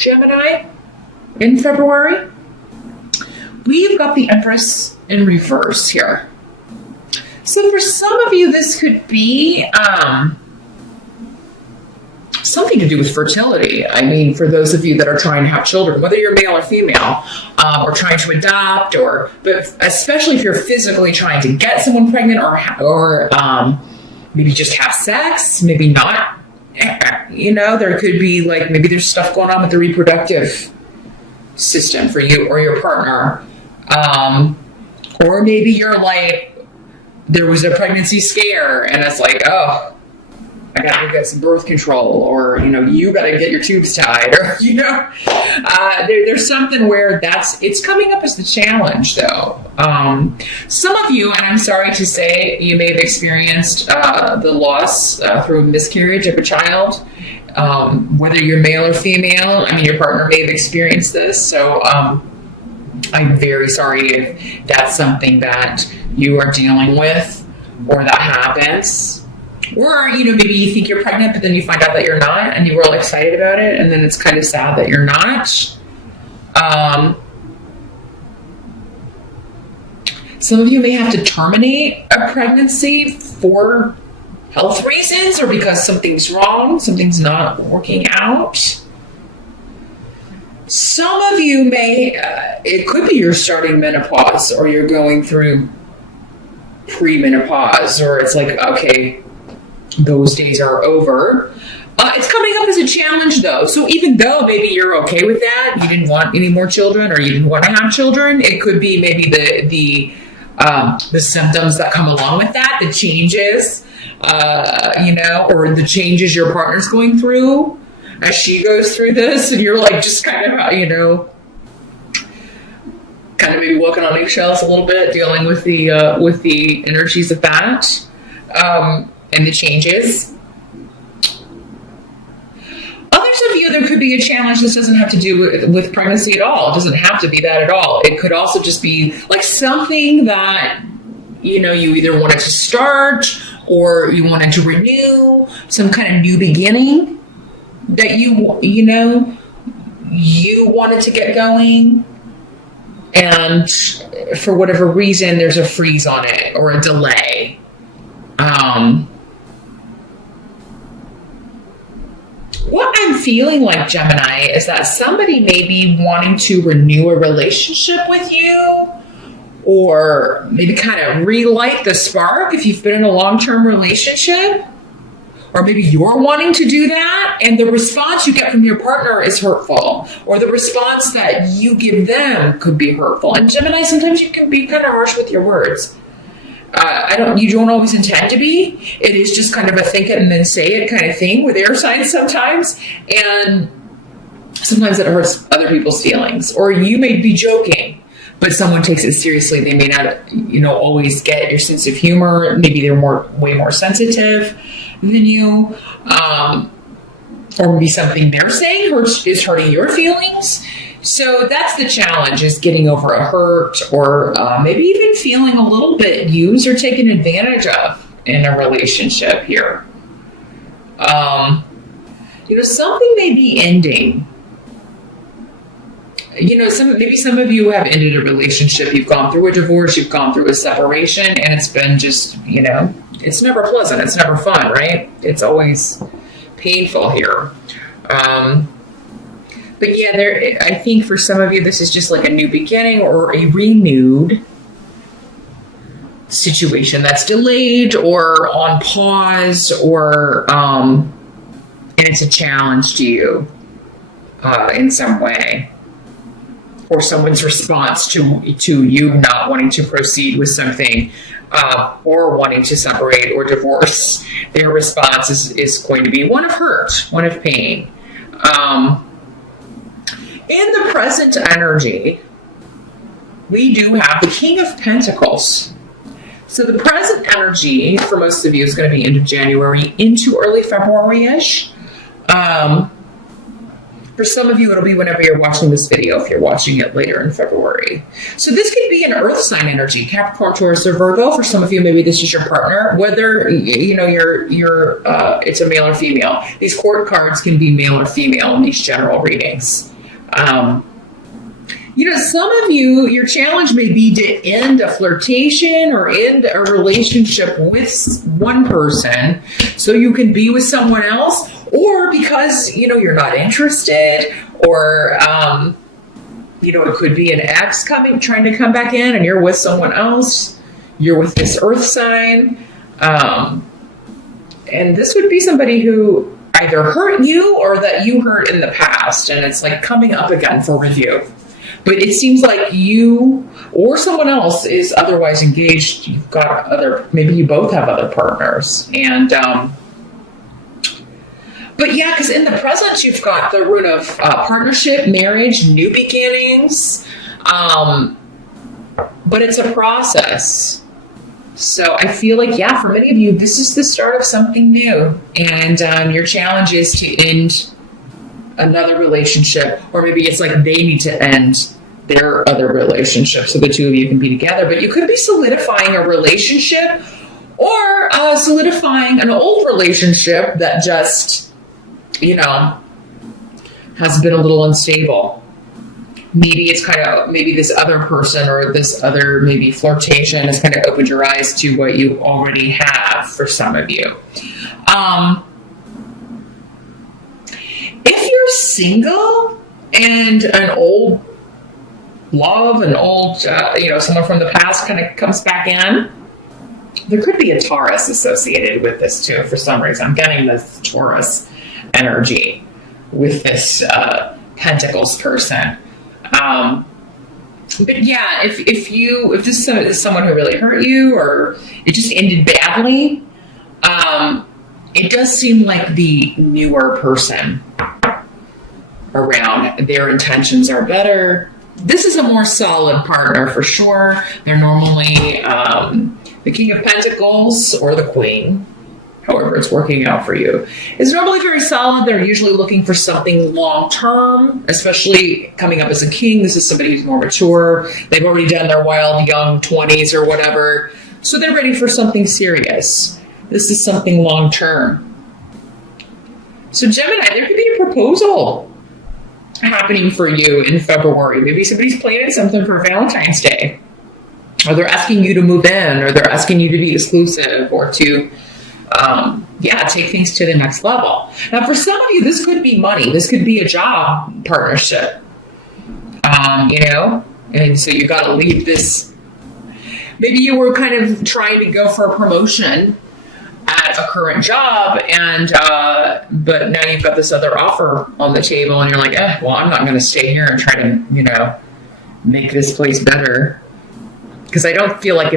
Gemini in February. We've got the Empress in reverse here. So for some of you, this could be something to do with fertility. I mean, for those of you that are trying to have children, whether you're male or female, or trying to adopt, but especially if you're physically trying to get someone pregnant or maybe just have sex, maybe not. There could be maybe there's stuff going on with the reproductive system for you or your partner. Or maybe you're there was a pregnancy scare and it's oh, I gotta go get some birth control, or, you gotta get your tubes tied, or, there's something where it's coming up as the challenge though. Some of you, and I'm sorry to say, you may have experienced the loss through a miscarriage of a child, whether you're male or female. I mean, your partner may have experienced this, so I'm very sorry if that's something that you are dealing with or that happens. Or, maybe you think you're pregnant, but then you find out that you're not, and you were all excited about it, and then it's kind of sad that you're not. Some of you may have to terminate a pregnancy for health reasons or because something's wrong, something's not working out. Some of you may, it could be you're starting menopause or you're going through premenopause, or it's okay, those days are over. It's coming up as a challenge though. So even though maybe you're okay with that, you didn't want any more children or you didn't want to have children, it could be maybe the symptoms that come along with that, the changes, or the changes your partner's going through as she goes through this, and you're just kind of maybe walking on eggshells a little bit, dealing with the energies of that, and the changes. Others of you, there could be a challenge. This doesn't have to do with pregnancy at all. It doesn't have to be that at all. It could also just be something that, you either wanted to start or you wanted to renew, some kind of new beginning that you wanted to get going. And for whatever reason, there's a freeze on it or a delay. What I'm feeling like, Gemini, is that somebody may be wanting to renew a relationship with you, or maybe kind of relight the spark if you've been in a long-term relationship, or maybe you're wanting to do that and the response you get from your partner is hurtful, or the response that you give them could be hurtful. And Gemini, sometimes you can be kind of harsh with your words. You don't always intend to be. It is just kind of a think it and then say it kind of thing with air signs sometimes. And sometimes it hurts other people's feelings. Or you may be joking, but someone takes it seriously. They may not, always get your sense of humor. Maybe they're way more sensitive than you. Or maybe something they're saying is hurting your feelings. So that's the challenge, is getting over a hurt, or maybe even feeling a little bit used or taken advantage of in a relationship here. Something may be ending. Maybe some of you have ended a relationship. You've gone through a divorce, you've gone through a separation, and it's been just, it's never pleasant. It's never fun, right? It's always painful here. But yeah, I think for some of you, this is just a new beginning or a renewed situation that's delayed or on pause, or and it's a challenge to you in some way, or someone's response to you not wanting to proceed with something, or wanting to separate or divorce. Their response is going to be one of hurt, one of pain. In the present energy, we do have the King of Pentacles. So the present energy for most of you is going to be end of January into early February-ish. For some of you, it'll be whenever you're watching this video, if you're watching it later in February. So this could be an earth sign energy, Capricorn, Taurus, or Virgo. For some of you, maybe this is your partner, whether, it's a male or female. These court cards can be male or female in these general readings. Some of you, your challenge may be to end a flirtation or end a relationship with one person so you can be with someone else, or because, you're not interested, or, it could be an ex trying to come back in and you're with someone else. You're with this earth sign. And this would be somebody who either hurt you or that you hurt in the past. And it's like coming up again for review. But it seems like you or someone else is otherwise engaged. You've got maybe you both have other partners. And, but yeah, because in the present, you've got the root of partnership, marriage, new beginnings. But it's a process. So I feel like, for many of you, this is the start of something new. And your challenge is to end another relationship, or maybe it's like they need to end their other relationship so the two of you can be together. But you could be solidifying a relationship or solidifying an old relationship that just, has been a little unstable. Maybe it's maybe this other person or this other maybe flirtation has kind of opened your eyes to what you already have for some of you. If you're single and an old love, an old, someone from the past kind of comes back in, there could be a Taurus associated with this too for some reason. I'm getting this Taurus energy with this Pentacles person. But yeah, if this is someone who really hurt you or it just ended badly, it does seem like the newer person around, their intentions are better. This is a more solid partner for sure. They're normally the King of Pentacles or the Queen, however it's working out for you. It's normally very solid. They're usually looking for something long-term, especially coming up as a king. This is somebody who's more mature. They've already done their wild young 20s or whatever. So they're ready for something serious. This is something long-term. So Gemini, there could be a proposal happening for you in February. Maybe somebody's planning something for Valentine's Day. Or they're asking you to move in, or they're asking you to be exclusive, or to take things to the next level. Now, for some of you, this could be money. This could be a job partnership. And so you got to leave this. Maybe you were kind of trying to go for a promotion at a current job, but now you've got this other offer on the table, and you're like, I'm not going to stay here and try to, make this place better. Because I don't feel like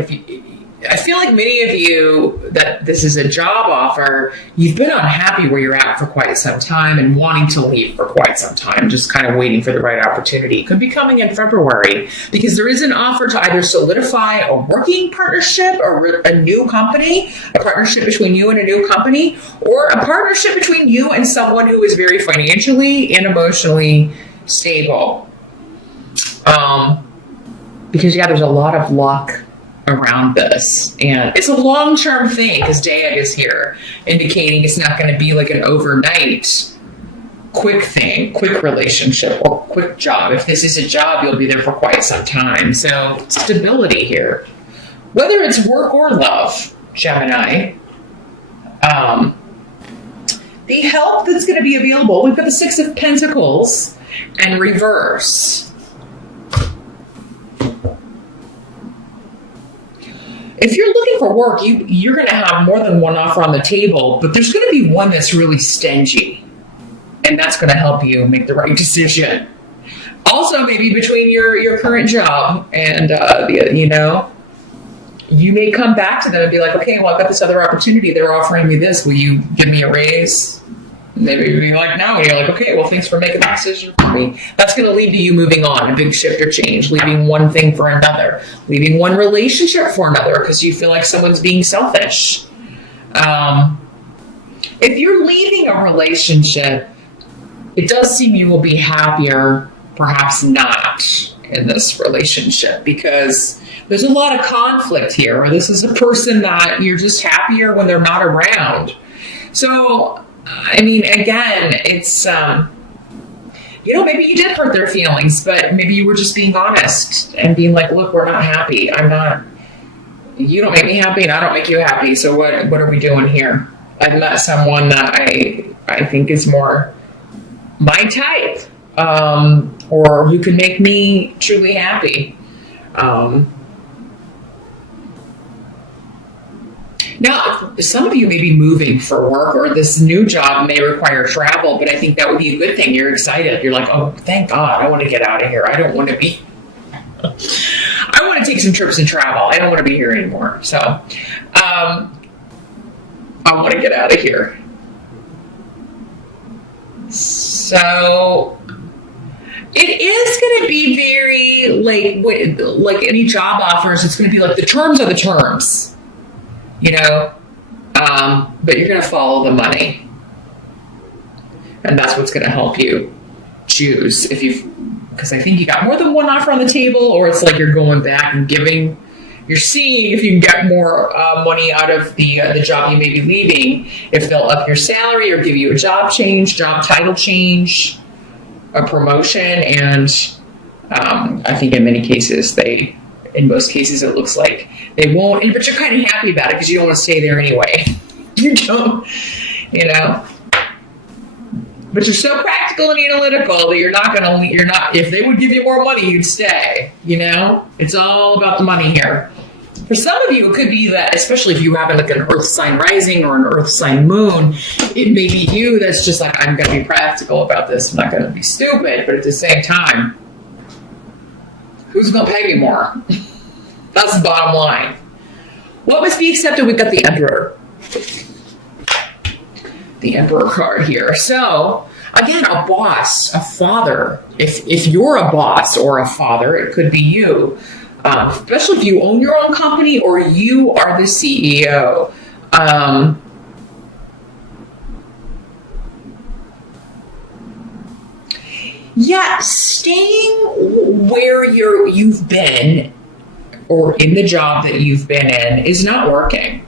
I feel like many of you that this is a job offer, you've been unhappy where you're at for quite some time and wanting to leave for quite some time, just kind of waiting for the right opportunity. It could be coming in February because there is an offer to either solidify a working partnership or a new company, a partnership between you and a new company, or a partnership between you and someone who is very financially and emotionally stable. Because there's a lot of luck around this, and it's a long-term thing because Dea is here, indicating it's not going to be like an overnight quick thing, quick relationship, or quick job. If this is a job, you'll be there for quite some time. So stability here, whether it's work or love, Gemini. The help that's going to be available, we've got the Six of Pentacles and reverse. If you're looking for work, you're going to have more than one offer on the table, but there's going to be one that's really stingy, and that's going to help you make the right decision. Also, maybe between your current job and, you may come back to them and be like, okay, well, I've got this other opportunity. They're offering me this. Will you give me a raise? Maybe you'd be like, no. And you're like, okay, well, thanks for making the decision for me. That's going to lead to you moving on, a big shift or change, leaving one thing for another, leaving one relationship for another because you feel like someone's being selfish. If you're leaving a relationship, it does seem you will be happier, perhaps not, in this relationship because there's a lot of conflict here, or this is a person that you're just happier when they're not around. So, I mean, again, it's maybe you did hurt their feelings, but maybe you were just being honest and being like, look, we're not happy. You don't make me happy and I don't make you happy. So what are we doing here? I've met someone that I think is more my type, or who can make me truly happy. Now, some of you may be moving for work, or this new job may require travel, but I think that would be a good thing. You're excited. You're like, oh, thank God, I want to get out of here. I want to take some trips and travel. I don't want to be here anymore. So, I want to get out of here. So, it is going to be very, like any job offers, it's going to be like the terms are the terms. But you're going to follow the money. And that's what's going to help you choose because I think you got more than one offer on the table, or it's like you're going back and you're seeing if you can get more money out of the job you may be leaving, if they'll up your salary or give you a job change, job title change, a promotion. And I think in most cases, it looks like they won't, but you're kind of happy about it because you don't want to stay there anyway. You don't, but you're so practical and analytical that if they would give you more money, you'd stay, it's all about the money here. For some of you, it could be that, especially if you have like an earth sign rising or an earth sign moon, it may be you that's just like, I'm going to be practical about this. I'm not going to be stupid, but at the same time, who's going to pay me more? That's the bottom line. What must be accepted? We've got the Emperor. The Emperor card here. So, again, a boss, a father. If you're a boss or a father, it could be you. Especially if you own your own company or you are the CEO. Staying where you've been or in the job that you've been in is not working.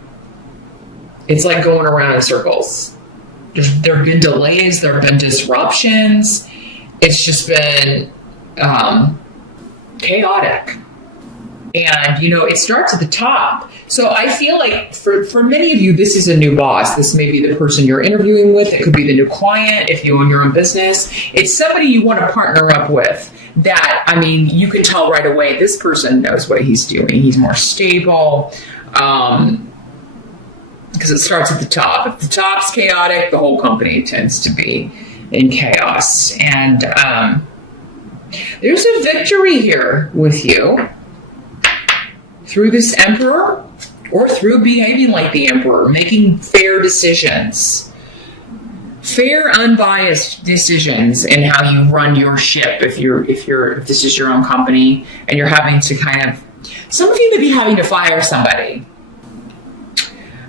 It's like going around in circles. There have been delays. There have been disruptions. It's just been chaotic. And, it starts at the top. So I feel like for many of you, this is a new boss. This may be the person you're interviewing with. It could be the new client if you own your own business. It's somebody you want to partner up with that, you can tell right away, this person knows what he's doing. He's more stable. Because it starts at the top. If the top's chaotic, the whole company tends to be in chaos. And there's a victory here with you through this Emperor, or through behaving like the Emperor, making fair decisions. Fair, unbiased decisions in how you run your ship. If this is your own company and you're having to some of you may be having to fire somebody.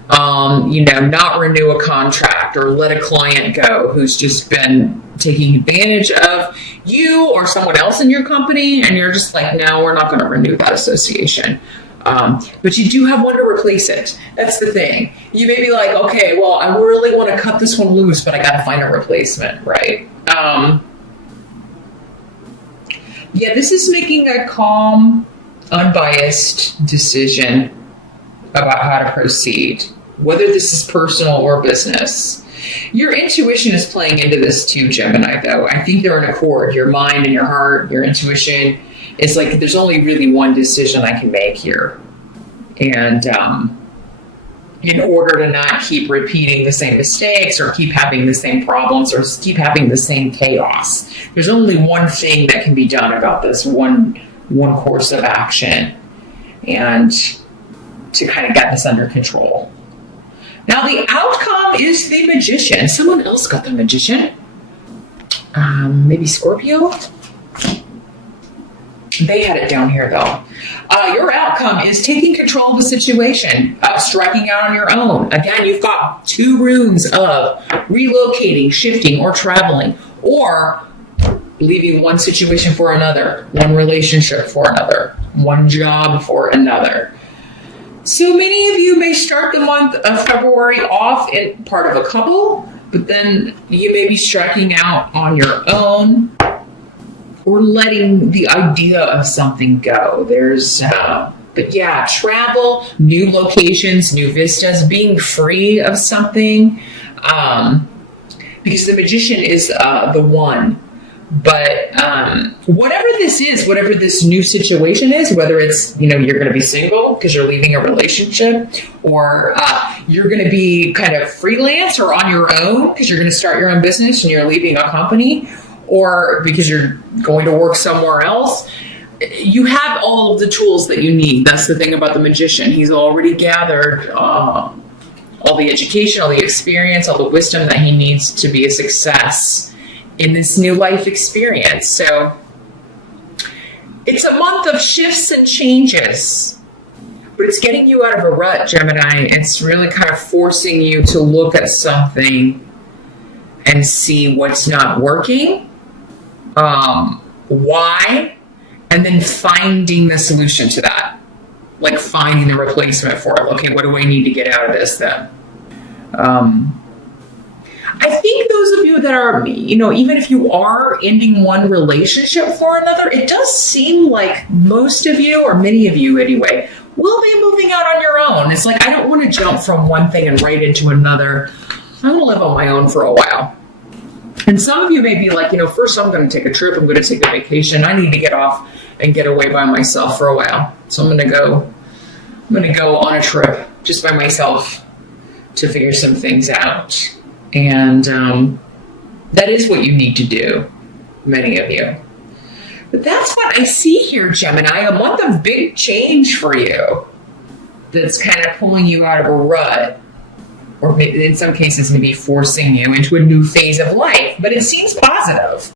Not renew a contract or let a client go who's just been taking advantage of you or someone else in your company, and you're just like, no, we're not going to renew that association. But you do have one to replace it. That's the thing. You may be like, okay, well, I really want to cut this one loose, but I got to find a replacement, right? This is making a calm, unbiased decision about how to proceed, whether this is personal or business. Your intuition is playing into this too, Gemini, though. I think they're in accord. Your mind and your heart, your intuition. It's like there's only really one decision I can make here. And in order to not keep repeating the same mistakes or keep having the same problems or keep having the same chaos, there's only one thing that can be done about this, one course of action, and to kind of get this under control. Now, the outcome is the Magician. Someone else got the Magician. Maybe Scorpio? They had it down here, though. Your outcome is taking control of the situation, striking out on your own. Again, you've got two runes of relocating, shifting, or traveling, or leaving one situation for another, one relationship for another, one job for another. So many of you may start the month of February off in part of a couple, but then you may be striking out on your own or letting the idea of something go. But yeah, travel, new locations, new vistas, being free of something, because the magician is the one. But whatever this is, whatever this new situation is, whether it's, you're going to be single because you're leaving a relationship, or you're going to be kind of freelance or on your own because you're going to start your own business and you're leaving a company, or because you're going to work somewhere else, you have all of the tools that you need. That's the thing about the magician. He's already gathered all the education, all the experience, all the wisdom that he needs to be a success in this new life experience. So it's a month of shifts and changes, but it's getting you out of a rut, Gemini. It's really kind of forcing you to look at something and see what's not working, why, and then finding the solution to that. Like finding the replacement for it. Okay, what do I need to get out of this then? I think those of you that are, even if you are ending one relationship for another, it does seem like most of you, or many of you anyway, will be moving out on your own. It's like, I don't want to jump from one thing and right into another. I want to live on my own for a while. And some of you may be like, first I'm going to take a trip. I'm going to take a vacation. I need to get off and get away by myself for a while. So I'm going to go on a trip just by myself to figure some things out. And that is what you need to do, many of you. But that's what I see here, Gemini, a month of big change for you that's kind of pulling you out of a rut, or maybe in some cases maybe forcing you into a new phase of life. But it seems positive.